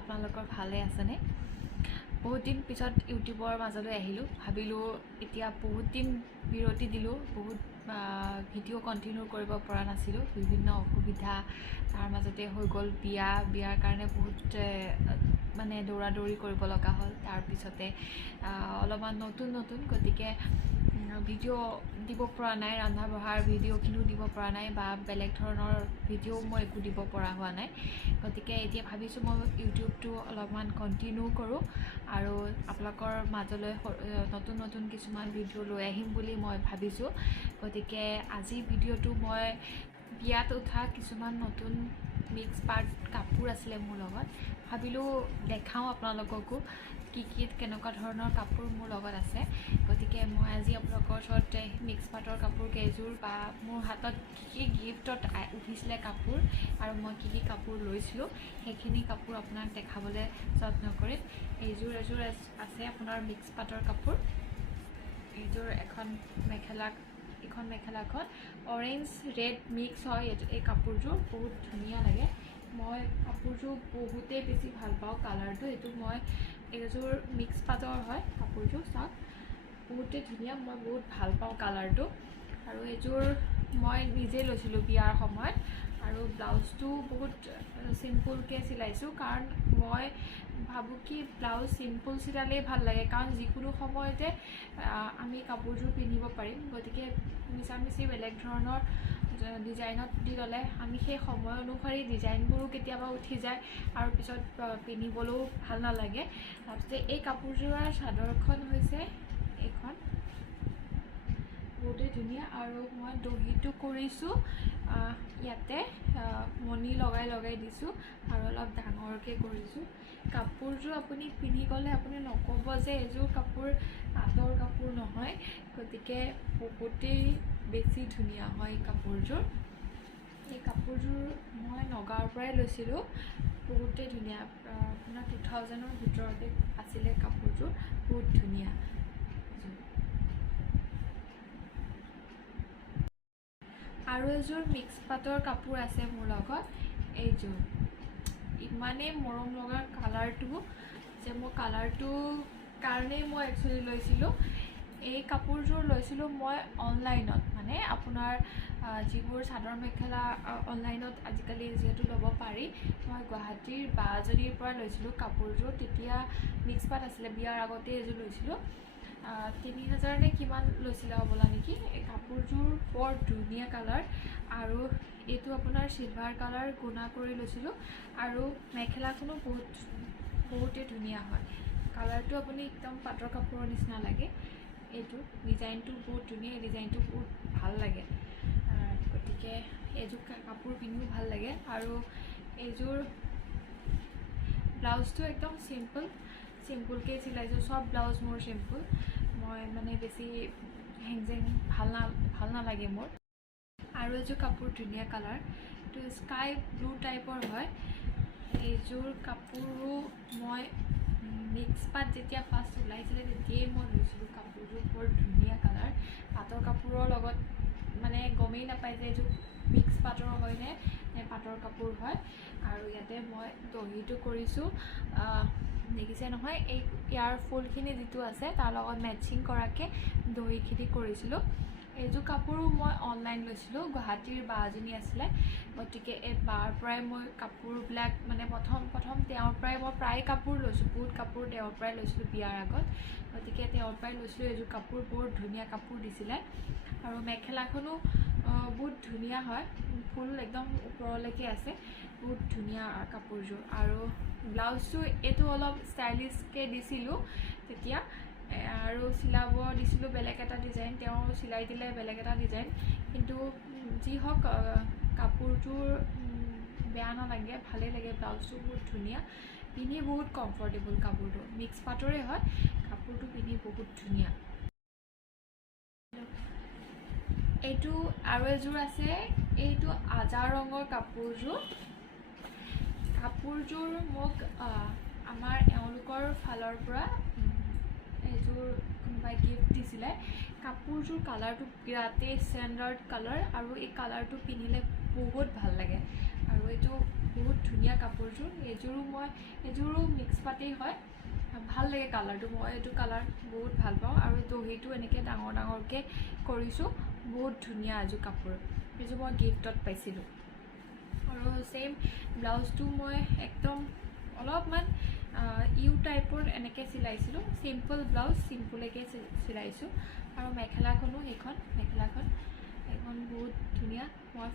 আপোনালোকৰ ভালে আছেনে? বহুত দিন পিছত ইউটিউবৰ মাজলৈ আহিলোঁ। ভাবিলোঁ এতিয়া বহুত দিন বিৰতি দিলোঁ, বহুত ভিডিঅ' কণ্টিনিউ কৰিব পৰা নাছিলোঁ, বিভিন্ন অসুবিধা তাৰ মাজতে হৈ গ'ল। বিয়াৰ কাৰণে বহুত মানে দৌৰা দৌৰি কৰিব লগা হ'ল। তাৰপিছতে অলপমান নতুন গতিকে ভিডিঅ' দিব পৰা নাই, ৰন্ধা বঢ়াৰ ভিডিঅ'খিনিও দিব পৰা নাই বা বেলেগ ধৰণৰ ভিডিঅ' মই একো দিব পৰা হোৱা নাই। গতিকে এতিয়া ভাবিছোঁ মই ইউটিউবটো অলপমান কণ্টিনিউ কৰোঁ আৰু আপোনালোকৰ মাজলৈ নতুন কিছুমান ভিডিঅ' লৈ আহিম বুলি মই ভাবিছোঁ। গতিকে আজি ভিডিঅ'টো মই বিয়াত উঠা কিছুমান নতুন মিক্স পাৰ্ট কাপোৰ আছিলে মোৰ লগত, ভাবিলোঁ দেখাওঁ আপোনালোককো কেনেকুৱা ধৰণৰ কাপোৰ মোৰ লগত আছে। গতিকে মই আজি আপোনালোকৰ ওচৰত মিক্স পাটৰ কাপোৰ কেইযোৰ বা মোৰ হাতত কি গিফ্টত উঠিছিলে কাপোৰ আৰু মই কি কাপোৰ লৈছিলোঁ সেইখিনি কাপোৰ আপোনাক দেখাবলৈ যত্ন কৰিম। এইযোৰ আছে আপোনাৰ মিক্স পাটৰ কাপোৰ। এইযোৰ এখন মেখেলাখন অৰেঞ্জ ৰেড মিক্স হয়। এই কাপোৰযোৰ বহুত ধুনীয়া লাগে। মই কাপোৰযোৰ বহুতেই বেছি ভাল পাওঁ কালাৰটো। এইযোৰ মিক্স পাটৰ হয় কাপোৰযোৰ, চাওক বহুতেই ধুনীয়া। মই বহুত ভাল পাওঁ কালাৰটো আৰু এইযোৰ মই নিজে লৈছিলোঁ বিয়াৰ সময়ত। আৰু ব্লাউজটো বহুত চিম্পুলকৈ চিলাইছোঁ, কাৰণ মই ভাবোঁ কি ব্লাউজ চিম্পুল চিলালেই ভাল লাগে, কাৰণ যিকোনো সময়তে আমি কাপোৰযোৰ পিন্ধিব পাৰিম। গতিকে মিছামিছি বেলেগ ধৰণৰ ডিজাইনত দি ল'লে আমি সেই সময় অনুসৰি ডিজাইনবোৰো কেতিয়াবা উঠি যায় আৰু পিছত পিন্ধিবলৈও ভাল নালাগে। তাৰপিছতে এই কাপোৰযোৰৰ চাদৰখন হৈছে এইখন, বহুতেই ধুনীয়া। আৰু মই দহিটো কৰিছোঁ ইয়াতে মণি লগাই দিছোঁ আৰু অলপ ডাঙৰকৈ কৰিছোঁ। কাপোৰযোৰ আপুনি পিন্ধি গ'লে আপুনি নক'ব যে এইযোৰ কাপোৰ পাটৰ কাপোৰ নহয়। গতিকে বহুতেই বেছি ধুনীয়া হয় কাপোৰযোৰ। এই কাপোৰযোৰ মই নগাঁৱৰ পৰাই লৈছিলোঁ, বহুতেই ধুনীয়া। আপোনাৰ 2000ৰ ভিতৰতে আছিলে কাপোৰযোৰ, বহুত ধুনীয়া। আৰু এযোৰ মিক্স পাটৰ কাপোৰ আছে মোৰ লগত। এইযোৰ ইমানেই মৰম লগা কালাৰটো যে মই কালাৰটোৰ কাৰণেই মই একচুৱেলি লৈছিলোঁ। এই কাপোৰযোৰ লৈছিলোঁ মই অনলাইনত, মানে আপোনাৰ যিবোৰ চাদৰ মেখেলা অনলাইনত আজিকালি যিহেতু ল'ব পাৰি। মই গুৱাহাটীৰ বা এজনীৰ পৰা লৈছিলোঁ কাপোৰযোৰ। তেতিয়া মিক্স পাট আছিলে, বিয়াৰ আগতে এইযোৰ লৈছিলোঁ। 3000 নে কিমান লৈছিলে হ'বলা নেকি। এই কাপোৰযোৰ বৰ ধুনীয়া কালাৰ আৰু এইটো আপোনাৰ চিলভাৰ কালাৰ গুণা কৰি লৈছিলোঁ। আৰু মেখেলাখনো বহুতেই ধুনীয়া হয়। কালাৰটো আপুনি একদম পাটৰ কাপোৰৰ নিচিনা লাগে। এইটো ডিজাইনটো বহুত ধুনীয়া, এই ডিজাইনটো বহুত ভাল লাগে। গতিকে এইযোৰ কাপোৰ পিন্ধিও ভাল লাগে। আৰু এইযোৰ ব্লাউজটো একদম চিম্পুলকৈ চিলাইছোঁ। চব ব্লাউজ মোৰ চিম্পুল। মই মানে বেছি হেংজেং ভাল নালাগে মোৰ। আৰু এযোৰ কাপোৰ ধুনীয়া কালাৰ, এইটো স্কাই ব্লু টাইপৰ হয়। এইযোৰ কাপোৰো মই মিক্স পাট যেতিয়া ফাৰ্ষ্ট ওলাইছিলে তেতিয়াই মই লৈছিলোঁ। কাপোৰযোৰ বৰ ধুনীয়া কালাৰ। পাটৰ কাপোৰৰ লগত মানে গমেই নাপায় যে এইযোৰ মিক্স পাটৰ হয়নে নে পাটৰ কাপোৰ হয়। আৰু ইয়াতে মই দহিটো কৰিছোঁ, দেখিছে নহয়। ইয়াৰ ফুলখিনি যিটো আছে তাৰ লগত মেটচিং কৰাকৈ দহিখিনি কৰিছিলোঁ। এইযোৰ কাপোৰো মই অনলাইন লৈছিলোঁ, গুৱাহাটীৰ বা এজনী আছিলে। গতিকে এই বাৰ পৰাই মই কাপোৰবিলাক মানে প্ৰথম তেওঁৰ পৰাই মই প্ৰায় কাপোৰ লৈছোঁ, বহুত কাপোৰ তেওঁৰ পৰাই লৈছিলোঁ বিয়াৰ আগত। গতিকে তেওঁৰ পৰাই লৈছিলোঁ এইযোৰ কাপোৰ। বৰ ধুনীয়া কাপোৰ দিছিলে। আৰু মেখেলাখনো বহুত ধুনীয়া হয়, ফুল একদম ওপৰলৈকে আছে, বহুত ধুনীয়া কাপোৰযোৰ। আৰু ব্লাউজটো এইটো অলপ ষ্টাইলিছকৈ দিছিলোঁ তেতিয়া, আৰু চিলাব দিছিলোঁ বেলেগ এটা ডিজাইন, তেওঁ চিলাই দিলে বেলেগ এটা ডিজাইন। কিন্তু যি হওক কাপোৰযোৰ বেয়া নালাগে, ভালেই লাগে। ব্লাউজটো বহুত ধুনীয়া, পিন্ধি বহুত কমফৰ্টেবল। কাপোৰটো মিক্স পাটৰে হয়, কাপোৰটো পিন্ধি বহুত ধুনীয়া। এইটো আৰু এযোৰ আছে, এইটো আজা ৰঙৰ কাপোৰযোৰ মোক আমাৰ এওঁলোকৰ ফালৰ পৰা এইযোৰ কোনোবাই গিফ্ট দিছিলে। কাপোৰযোৰ কালাৰটো বিৰাটেই ষ্টেণ্ডাৰ্ড কালাৰ আৰু এই কালাৰটো পিন্ধিলে বহুত ভাল লাগে। আৰু আৰু এইটো বহুত ধুনীয়া কাপোৰযোৰ এইযোৰো মিক্স পাতেই হয় ভাল লাগে কালাৰটো মই এইটো কালাৰ বহুত ভাল পাওঁ আৰু দহিটো এনেকৈ ডাঙৰকৈ কৰিছোঁ বহুত ধুনীয়া এযোৰ কাপোৰ এইযোৰ মই গিফ্টত পাইছিলোঁ আৰু সেম ব্লাউজটো মই একদম অলপমান ইউ টাইপৰ এনেকৈ চিলাইছিলোঁ চিম্পল ব্লাউজ চিম্পলকৈ চিলাইছোঁ আৰু মেখেলাখনো মেখেলাখন বহুত ধুনীয়া মই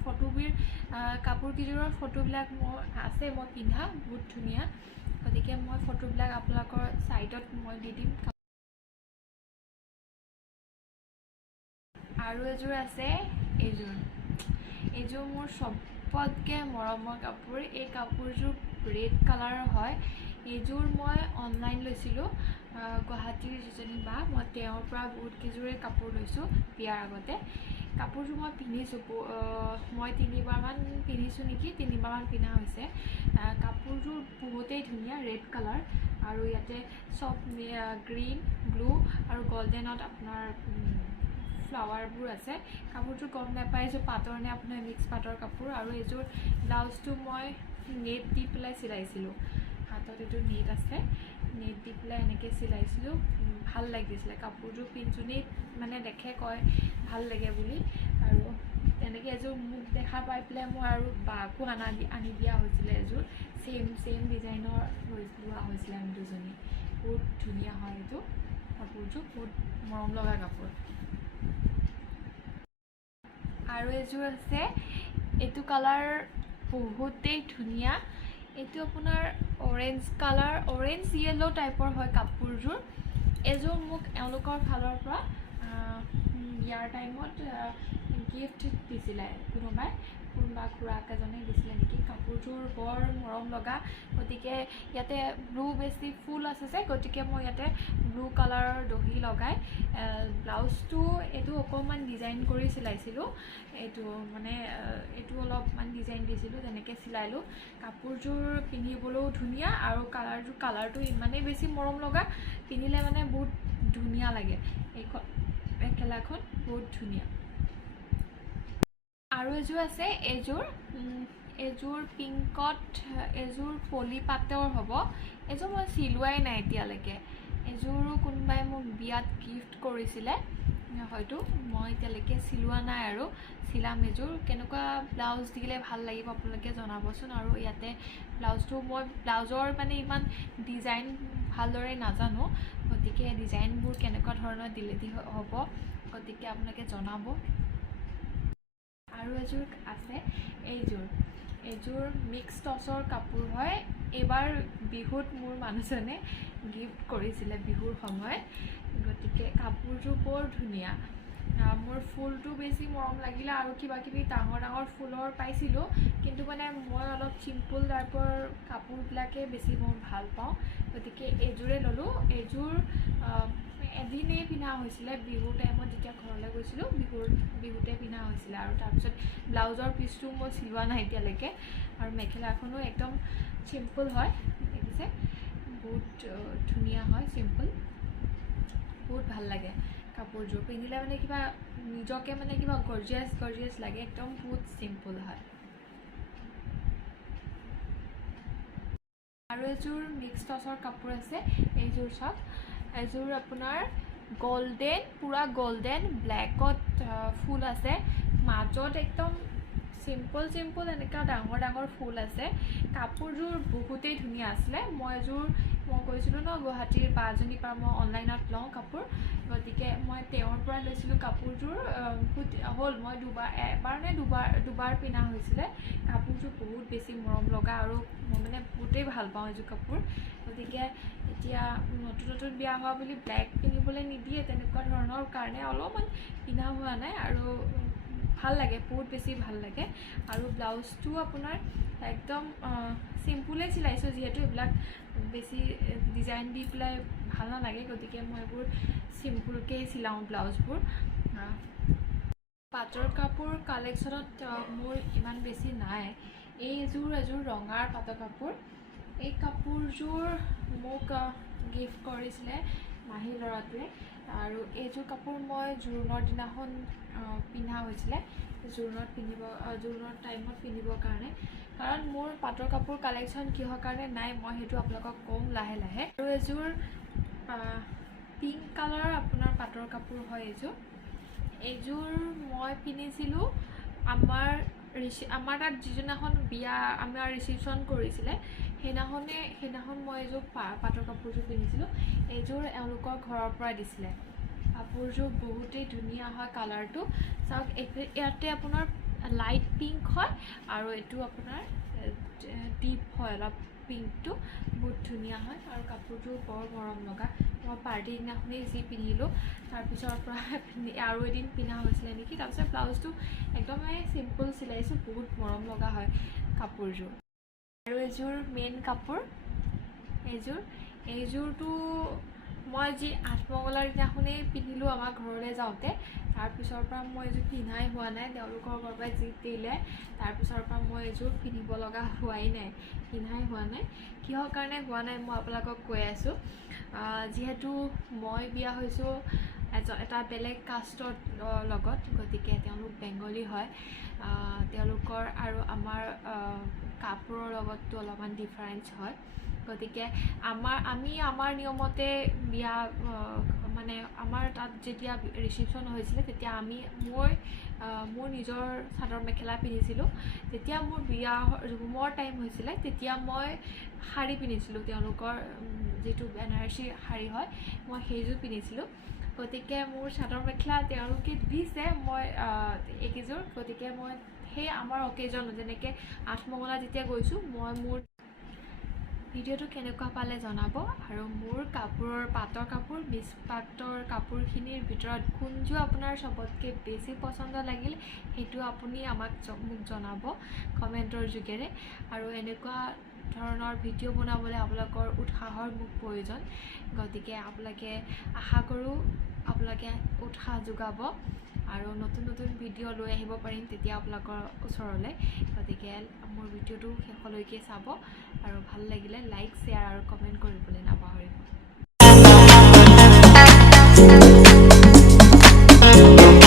কাপোৰকেইযোৰৰ ফটোবিলাক মোৰ আছে মই পিন্ধা বহুত ধুনীয়া গতিকে মই ফটোবিলাক আপোনালোকৰ ছাইটত মই দি দিম আৰু এযোৰ আছে এইযোৰ মোৰ চবতকৈ মৰমৰ কাপোৰ এই কাপোৰযোৰ ৰেড কালাৰৰ হয় এইযোৰ মই অনলাইন লৈছিলোঁ গুৱাহাটীৰ যিজনী বা মই তেওঁৰ পৰা বহুত কেইযোৰে কাপোৰ লৈছোঁ বিয়াৰ আগতে কাপোৰযোৰ মই পিন্ধিছোঁ মই 3বাৰমান পিন্ধিছোঁ নেকি 3বাৰমান পিন্ধা হৈছে কাপোৰযোৰ বহুতেই ধুনীয়া ৰেড কালাৰ আৰু ইয়াতে চব গ্ৰীণ ব্লু আৰু গল্ডেনত আপোনাৰ ফ্লাৱাৰবোৰ আছে কাপোৰযোৰ গম নাপাইছোঁ পাটৰ নে আপোনাৰ মিক্স পাটৰ কাপোৰ আৰু এইযোৰ ব্লাউজটো মই নেট দি পেলাই চিলাইছিলোঁ হাতত এইটো নেট আছে নেট দি পেলাই এনেকৈ চিলাইছিলোঁ ভাল লাগিছিলে কাপোৰযোৰ পিন্ধি মানে দেখে কয় ভাল লাগে বুলি আৰু তেনেকৈ এযোৰ মোক দেখা পাই পেলাই মই আৰু বাকো আনি দিয়া হৈছিলে এযোৰ চেম ডিজাইনৰ লোৱা হৈছিলে আমি দুজনী বহুত ধুনীয়া হয় এইটো কাপোৰযোৰ বহুত মৰম লগা কাপোৰ আৰু এযোৰ আছে এইটো কালাৰ বহুতেই ধুনীয়া এইটো আপোনাৰ অৰেঞ্জ কালাৰ অৰেঞ্জ য়েল্লো টাইপৰ হয় কাপোৰযোৰ এযোৰ মোক এওঁলোকৰ ফালৰ পৰা ইয়াৰ টাইমত গিফ্ট দিছিলে কোনোবা খুৰাক এজনে দিছিলে নেকি কাপোৰযোৰ বৰ মৰম লগা গতিকে ইয়াতে ব্লু বেছি ফুল আছে যে গতিকে মই ইয়াতে ব্লু কালাৰৰ দহি লগাই ব্লাউজটো এইটো অকণমান ডিজাইন কৰি চিলাইছিলোঁ এইটো অলপমান ডিজাইন দিছিলোঁ তেনেকৈ চিলাইলোঁ কাপোৰযোৰ পিন্ধিবলৈও ধুনীয়া আৰু কালাৰটো ইমানেই বেছি মৰম লগা পিন্ধিলে মানে বহুত ধুনীয়া লাগে এইখন মেখেলাখন বহুত ধুনীয়া আৰু এযোৰ আছে এইযোৰ পিংকত এযোৰ পলি পাটৰ হ'ব এইযোৰ মই চিলোৱাই নাই এতিয়ালৈকে এযোৰো কোনোবাই মোক বিয়াত গিফ্ট কৰিছিলে হয়তো মই এতিয়ালৈকে চিলোৱা নাই আৰু চিলাম এযোৰ কেনেকুৱা ব্লাউজ দিলে ভাল লাগিব আপোনালোকে জনাবচোন আৰু ইয়াতে মই ব্লাউজৰ মানে ইমান ডিজাইন ভালদৰে নাজানো গতিকে ডিজাইনবোৰ কেনেকুৱা ধৰণৰ দিলে হ'ব গতিকে আপোনালোকে জনাব আৰু এযোৰ আছে এইযোৰ মিক্স টচৰ কাপোৰ হয় এইবাৰ বিহুত মোৰ মানুহজনে গিফ্ট কৰিছিলে বিহুৰ সময়ত গতিকে কাপোৰযোৰ বৰ ধুনীয়া মোৰ ফুলটো বেছি মৰম লাগিলে আৰু কিবাকিবি ডাঙৰ ফুলৰ পাইছিলোঁ কিন্তু মানে মই অলপ চিম্পুল টাইপৰ কাপোৰবিলাকে বেছি মই ভাল পাওঁ গতিকে এইযোৰে ল'লোঁ এইযোৰ এদিনেই পিন্ধা হৈছিলে বিহুৰ টাইমত যেতিয়া ঘৰলৈ গৈছিলোঁ বিহুতে পিন্ধা হৈছিলে আৰু তাৰপিছত ব্লাউজৰ পিচটো মই চিলোৱা নাই এতিয়ালৈকে আৰু মেখেলাখনো একদম চিম্পল হয় দেখিছে বহুত ধুনীয়া হয় চিম্পল বহুত ভাল লাগে কাপোৰযোৰ পিন্ধিলে মানে কিবা নিজকে মানে কিবা গৰ্জিয়াছ লাগে একদম বহুত চিম্পল হয় আৰু এযোৰ মিক্স টচৰ কাপোৰ আছে এইযোৰ চাওক এযোৰ আপোনাৰ গোল্ডেন পুৰা গোল্ডেন ব্লেকত ফুল আছে মাজত একদম চিম্পল এনেকুৱা ডাঙৰ ফুল আছে কাপোৰযোৰ বহুতেই ধুনীয়া আছিলে মই কৈছিলোঁ ন গুৱাহাটীৰ বাজনীৰ পৰা মই অনলাইনত লওঁ কাপোৰ গতিকে মই তেওঁৰ পৰা লৈছিলোঁ কাপোৰযোৰ হ'ল মই দুবাৰ পিন্ধা হৈছিলে কাপোৰযোৰ বহুত বেছি মৰম লগা আৰু মই মানে বহুতেই ভাল পাওঁ এইযোৰ কাপোৰ গতিকে এতিয়া নতুন বিয়া হোৱা বুলি ব্লেক পিন্ধিবলৈ নিদিয়ে তেনেকুৱা ধৰণৰ কাৰণে অলপমান পিন্ধা হোৱা নাই আৰু ভাল লাগে বহুত বেছি ভাল লাগে আৰু ব্লাউজটো আপোনাৰ একদম চিম্পুলেই চিলাইছোঁ যিহেতু এইবিলাক বেছি ডিজাইন দি পেলাই ভাল নালাগে গতিকে মই এইবোৰ চিম্পুলকৈ চিলাওঁ ব্লাউজবোৰ পাটৰ কাপোৰ কালেকশ্যনত মোৰ ইমান বেছি নাই এযোৰ ৰঙাৰ পাটৰ কাপোৰ এই কাপোৰযোৰ মোক গিফ্ট কৰিছিলে মাহী ল'ৰাটোৱে আৰু এইযোৰ কাপোৰ মই জোৰোণৰ দিনাখন পিন্ধা হৈছিলে জোৰোণৰ টাইমত পিন্ধিবৰ কাৰণে কাৰণ মোৰ পাটৰ কাপোৰ কালেকশ্যন কিহৰ কাৰণে নাই মই সেইটো আপোনালোকক ক'ম লাহে লাহে আৰু এযোৰ পিংক কালাৰৰ আপোনাৰ পাটৰ কাপোৰ হয় এইযোৰ মই পিন্ধিছিলোঁ আমাৰ তাত যিদিনাখন বিয়া আমাৰ ৰিচিপশ্যন কৰিছিলে সেইদিনাখন মই এইযোৰ পাটৰ কাপোৰযোৰ পিন্ধিছিলোঁ এইযোৰ এওঁলোকৰ ঘৰৰ পৰা দিছিলে কাপোৰযোৰ বহুতেই ধুনীয়া হয় কালাৰটো চাওক ইয়াতে আপোনাৰ লাইট পিংক হয় আৰু এইটো আপোনাৰ ডিপ হয় অলপ পিংকটো বহুত ধুনীয়া হয় আৰু কাপোৰযোৰ বৰ মৰম লগা মই পাৰ্টিৰ দিনাখনেই যি পিন্ধিলোঁ তাৰপিছৰ পৰা আৰু এদিন পিন্ধা হৈছিলে নেকি তাৰপিছত ব্লাউজটো একদমেই চিম্পল চিলাইছোঁ বহুত মৰম লগা হয় কাপোৰযোৰ আৰু এইযোৰ মেইন কাপোৰ এইযোৰটো মই যি আঠমঙলাৰ দিনাখনেই পিন্ধিলোঁ আমাৰ ঘৰলৈ যাওঁতে তাৰপিছৰ পৰা মই এইযোৰ পিন্ধাই হোৱা নাই তেওঁলোকৰ ঘৰৰ পৰা যি দিলে তাৰপিছৰ পৰা মই এইযোৰ পিন্ধিব লগা পিন্ধাই হোৱা নাই কিহৰ কাৰণে হোৱা নাই মই আপোনালোকক কৈ আছোঁ যিহেতু মই বিয়া হৈছোঁ এটা বেলেগ কাষ্টৰ লগত গতিকে তেওঁলোক বেংগলী হয় তেওঁলোকৰ আৰু আমাৰ কাপোৰৰ লগততো অলপমান ডিফাৰেঞ্চ হয় গতিকে আমি আমাৰ নিয়মতে বিয়া মানে আমাৰ তাত যেতিয়া ৰিচিপশ্যন হৈছিলে তেতিয়া মোৰ নিজৰ চাদৰ মেখেলা পিন্ধিছিলোঁ যেতিয়া মোৰ বিয়া ৰুমৰ টাইম হৈছিলে তেতিয়া মই শাৰী পিন্ধিছিলোঁ তেওঁলোকৰ যিটো বেনাৰসী শাৰী হয় মই সেইযোৰ পিন্ধিছিলোঁ গতিকে মোৰ চাদৰ মেখেলা তেওঁলোকে দিছে মই এইকেইযোৰ গতিকে মই সেই আমাৰ অকেজন যেনেকৈ আঠমঙলা যেতিয়া গৈছোঁ মই মোৰ ভিডিঅ'টো কেনেকুৱা পালে জনাব আৰু মোৰ পাটৰ কাপোৰ পাটৰ কাপোৰখিনিৰ ভিতৰত কোনযোৰ আপোনাৰ চবতকৈ বেছি পচন্দ লাগিল সেইটো আপুনি মোক জনাব কমেণ্টৰ যোগেৰে আৰু এনেকুৱা ধৰণৰ ভিডিঅ' বনাবলৈ আপোনালোকৰ উৎসাহৰ মোক প্ৰয়োজন গতিকে আপোনালোকে আশা কৰোঁ আপোনালোকে উৎসাহ যোগাব আৰু নতুন ভিডিঅ' লৈ আহিব পাৰিম তেতিয়া আপোনালোকৰ ওচৰলৈ গতিকে মোৰ ভিডিঅ'টো শেষলৈকে চাব আৰু ভাল লাগিলে লাইক শ্বেয়াৰ আৰু কমেণ্ট কৰিবলৈ নাপাহৰিব